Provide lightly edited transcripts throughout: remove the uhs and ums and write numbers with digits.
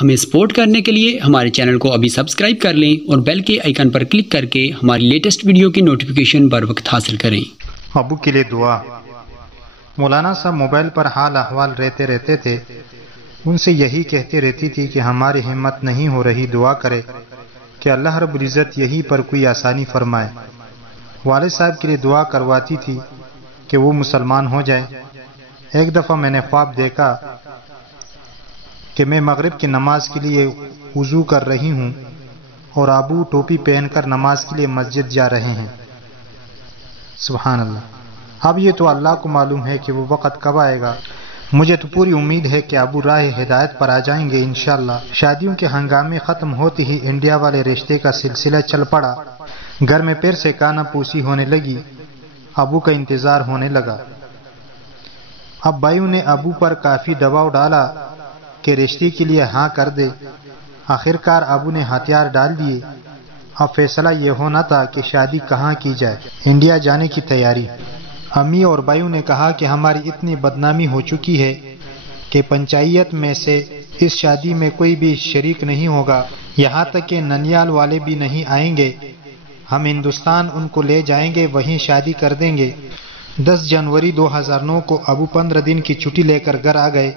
हमें सपोर्ट करने के लिए हमारे चैनल को अभी सब्सक्राइब कर लें और बेल के आइकन पर क्लिक करके हमारी लेटेस्ट वीडियो की नोटिफिकेशन बर वक्त हासिल करें। अबू के लिए दुआ। मौलाना साहब मोबाइल पर हाल अहवाल रहते थे। उनसे यही कहती रहती थी कि हमारी हिम्मत नहीं हो रही, दुआ करे कि अल्लाह रब्बुल इज़्ज़त यहीं पर कोई आसानी फरमाए। वालिद साहब के लिए दुआ करवाती थी कि वो मुसलमान हो जाए। एक दफ़ा मैंने ख्वाब देखा कि मैं मगरिब की नमाज के लिए वुज़ू कर रही हूँ और अबू टोपी पहनकर नमाज के लिए मस्जिद जा रहे हैं। सुभान अल्लाह। अब ये तो अल्लाह को मालूम है कि वो वक़्त कब आएगा। मुझे तो पूरी उम्मीद है कि अबू राह हिदायत पर आ जाएंगे इंशाअल्लाह। शादियों के हंगामे खत्म होते ही इंडिया वाले रिश्ते का सिलसिला चल पड़ा। घर में फिर से काना पूसी होने लगी। अबू का इंतजार होने लगा। अब भाइयों ने अबू पर काफी दबाव डाला कि रिश्ते के लिए हाँ कर दे। आखिरकार अबू ने हथियार डाल दिए। अब फैसला ये होना था कि शादी कहाँ की जाए। इंडिया जाने की तैयारी। अम्मी और भाइयों ने कहा कि हमारी इतनी बदनामी हो चुकी है कि पंचायत में से इस शादी में कोई भी शरीक नहीं होगा, यहाँ तक कि ननियाल वाले भी नहीं आएंगे। हम हिंदुस्तान उनको ले जाएंगे, वहीं शादी कर देंगे। 10 जनवरी 2009 को अबू 15 दिन की छुट्टी लेकर घर आ गए।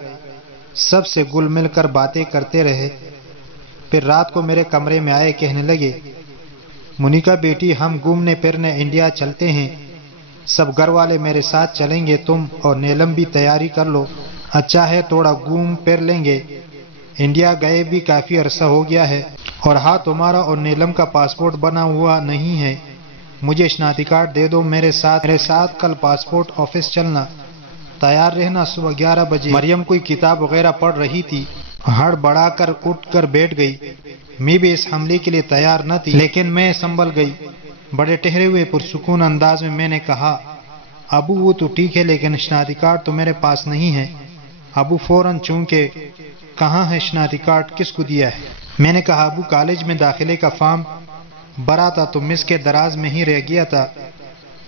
सबसे घुल मिल कर बातें करते रहे। फिर रात को मेरे कमरे में आए, कहने लगे, मुनिका बेटी, हम घूमने फिरने इंडिया चलते हैं। सब घर वाले मेरे साथ चलेंगे। तुम और नीलम भी तैयारी कर लो। अच्छा है, थोड़ा घूम फिर लेंगे। इंडिया गए भी काफी अरसा हो गया है। और हाँ, तुम्हारा और नीलम का पासपोर्ट बना हुआ नहीं है। मुझे शनाख्ती कार्ड दे दो। मेरे साथ कल पासपोर्ट ऑफिस चलना। तैयार रहना। सुबह 11 बजे। मरियम कोई किताब वगैरह पढ़ रही थी। हड़बड़ा कर उठ कर बैठ गई। मैं भी इस हमले के लिए तैयार न थी, लेकिन मैं संभल गई। बड़े ठहरे हुए पुरसुकून अंदाज में मैंने कहा, अबू वो तो ठीक है, लेकिन शनाख्ती कार्ड तो मेरे पास नहीं है। अबू फौरन चूंकि कहाँ है शनाख्ती कार्ड, किसको दिया है? मैंने कहा, अबू कॉलेज में दाखिले का फॉर्म भरा था तो मिस के दराज में ही रह गया था।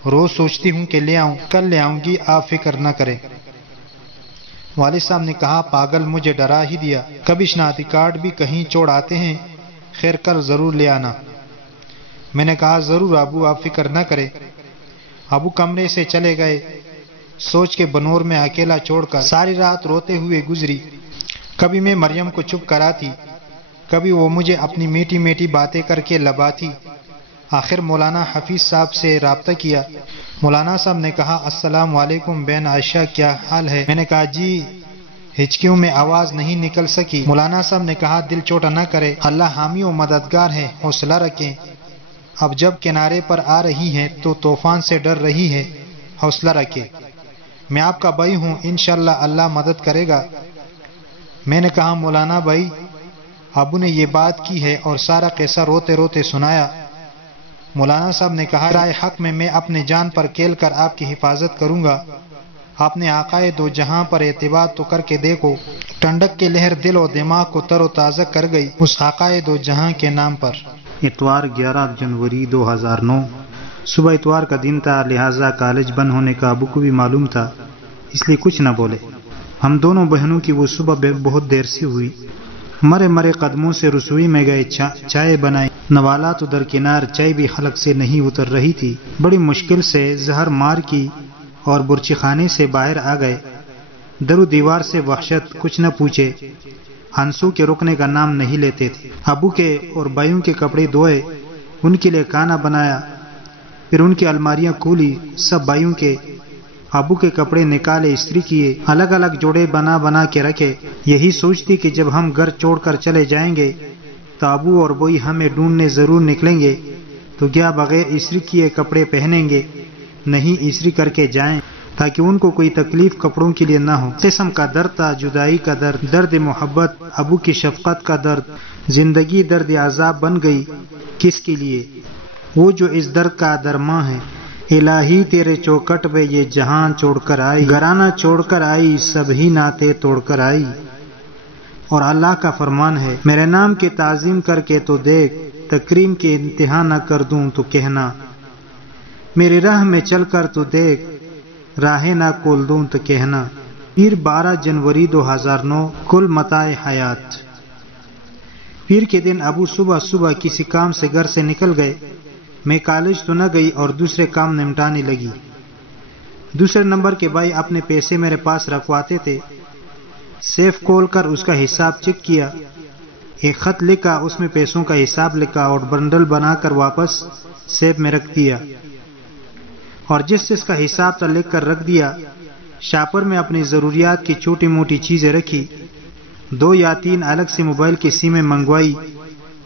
रोज सोचती हूँ कि ले आऊं, कल ले आऊंगी, आप फिक्र न करें। वालिद साहब ने कहा, पागल, मुझे डरा ही दिया। कभी शनाख्ती कार्ड भी कहीं छोड़ आते हैं। खैर, कल जरूर ले आना। मैंने कहा, जरूर अबू, आप फिक्र न करें। अबू कमरे से चले गए। सोच के बनोर में अकेला छोड़कर सारी रात रोते हुए गुजरी। कभी मैं मरियम को चुप कराती, कभी वो मुझे अपनी मीठी मीठी बातें करके लबाती। आखिर मौलाना हफीज साहब से राब्ता किया। मौलाना साहब ने कहा, अस्सलाम वालेकुम बहन आयशा, क्या हाल है? मैंने कहा, जी। हिचकियों में आवाज नहीं निकल सकी। मौलाना साहब ने कहा, दिल छोटा न करे, अल्लाह हामी और मददगार है, हौसला रखें। अब जब किनारे पर आ रही हैं तो तूफान से डर रही है, हौसला रखें। मैं आपका भाई हूँ, इंशाअल्लाह अल्लाह मदद करेगा। मैंने कहा, मौलाना भाई, अबू ने ये बात की है, और सारा किस्सा रोते रोते सुनाया। मौलाना साहब ने कहा, राय हक में मैं अपने जान पर खेल कर आपकी हिफाजत करूंगा। आपने आकाए दो जहां पर एतबार तो करके देखो। ठंडक की लहर दिल और दिमाग को तरोताजा कर गई उस आकाए दो जहां के नाम पर। इतवार 11 जनवरी 2009 सुबह इतवार का दिन था, लिहाजा कॉलेज बंद होने का अबू को भी मालूम था, इसलिए कुछ न बोले। हम दोनों बहनों की वो सुबह बहुत देर से हुई। मरे मरे कदमों से रसोई में गए, चाय बनाई। नवाला तो दरकिनार, चाय भी हलक से नहीं उतर रही थी। बड़ी मुश्किल से जहर मार की और बुर्ची खाने से बाहर आ गए। दरो दीवार से वहशत, कुछ न पूछे। हंसू के रुकने का नाम नहीं लेते थे। अबू के और भाइयों के कपड़े धोए, उनके लिए खाना बनाया, फिर उनकी अलमारियां खोली, सब भाइयों के। अबू के कपड़े निकाले, इस्त्री किए, अलग अलग जोड़े बना बना के रखे। यही सोचती कि जब हम घर छोड़कर चले जाएंगे तो अबू और भाई हमें ढूंढने जरूर निकलेंगे, तो क्या बगैर इस्त्री किए कपड़े पहनेंगे? नहीं, इस्त्री करके जाएं ताकि उनको कोई तकलीफ कपड़ों के लिए ना हो। किस्म का दर्द था, जुदाई का दर्द, दर्द मोहब्बत, अबू की शफकत का दर्द। जिंदगी दर्द अजाब बन गई। किसके लिए? वो जो इस दर्द का दरमा है। इलाही तेरे चौकट पे ये जहां छोड़कर आई, घराना छोड़कर आई, सभी नाते तोड़कर आई। और अल्लाह का फरमान है, मेरे नाम की ताजीम करके तो देख, तकरीम के इंतहा न कर दूं तो कहना। मेरी राह में चलकर तो देख, राहें ना खोल दूं तो कहना। फिर 12 जनवरी 2009 कुल मताए हयात। پیر کے دن ابو صبح صبح کسی کام سے گھر سے نکل گئے. میں کالج تو نہ گئی اور دوسرے کام نمٹانے لگی. دوسرے نمبر کے بھائی اپنے پیسے میرے پاس رکھواتے تھے. سیف کھول کر اس کا حساب چیک کیا, ایک خط لکھا, اس میں پیسوں کا حساب لکھا اور بنڈل بنا کر واپس سیف میں رکھ دیا, اور جس کا حساب تھا لکھ کر رکھ دیا. شاپر میں اپنی ضروریات کی چھوٹی موٹی چیزیں رکھی. 2 یا 3 الگ سے موبائل کی سمیں منگوائی,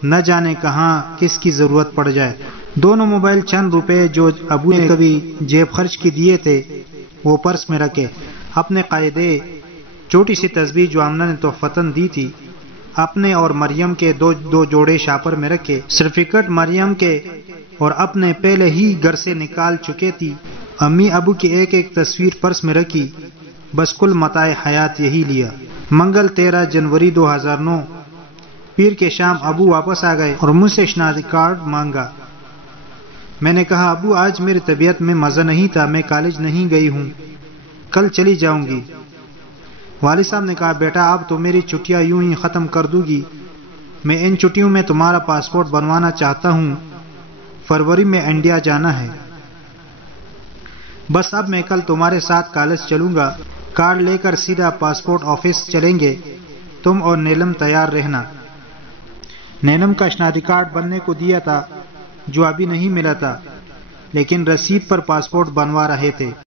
نہ جانے کہاں کس کی ضرورت پڑ جائے. دونوں موبائل چند روپے جو ابو نے کبھی جیب خرچ کے دیے تھے وہ پرس میں رکھے. اپنے قاعدے, چھوٹی سی تسبیح جو آمنہ نے تحفتاً دی تھی, اپنے اور مریم کے دو جوڑے شاپر میں رکھے. سرٹیفکیٹ مریم کے اور اپنے پہلے ہی گھر سے نکال چکے تھی. امی ابو کی ایک تصویر پرس میں رکھی. بس کل متاع حیات یہی لیا. منگل 13 جنوری 2009 پیر کے شام ابو واپس آ گئے اور مجھ سے شناختی کارڈ مانگا. میں نے کہا ابو آج میری طبیعت میں مزہ نہیں تھا, میں کالج نہیں گئی ہوں, کل چلی جاؤں گی. والد صاحب نے کہا بیٹا اب تو میری چھٹیاں یوں ہی ختم کر دوں گی. میں ان چھٹیوں میں تمہارا پاسپورٹ بنوانا چاہتا ہوں, فروری میں انڈیا جانا ہے. بس اب میں کل تمہارے ساتھ کالج چلوں گا. کارڈ لے کر سیدھا پاسپورٹ آفس چلیں گے. تم اور نیلم تیار رہنا. نیلم کا شناختی کارڈ بننے کو دیا تھا جو ابھی نہیں ملا تھا, لیکن رسید پر پاسپورٹ بنوا رہے تھے.